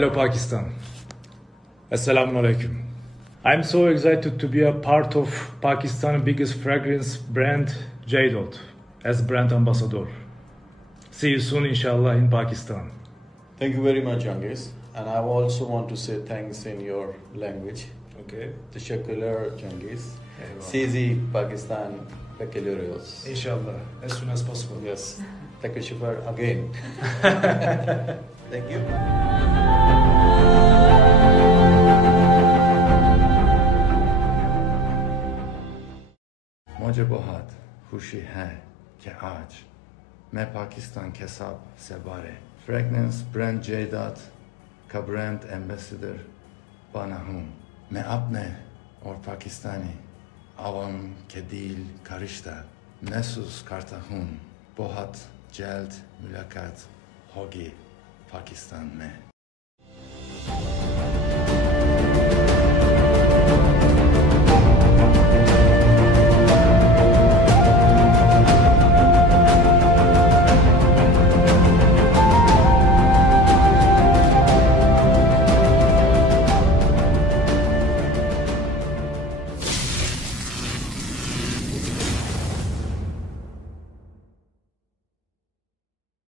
Hello Pakistan. Assalamu alaikum. I'm so excited to be a part of Pakistan's biggest fragrance brand, J. as brand ambassador. See you soon, inshallah, in Pakistan. Thank you very much, Cengiz. And I also want to say thanks in your language. Okay. Teşekkürler, Cengiz. Eyvallah. Sizi Pakistan bekliyoruz. Inshallah, as soon as possible. Yes. Teşekkürler again. Thank you. मुझे बहुत खुशी है कि आज मैं पाकिस्तान के सब से बड़े फ्रेगनेंस ब्रांड जेदात का ब्रांड एम्बेसडर बना हूँ। मैं अपने और पाकिस्तानी आवाम के दिल का रिश्ता महसूस करता हूँ। बहुत जल्द मुलाकात होगी पाकिस्तान में।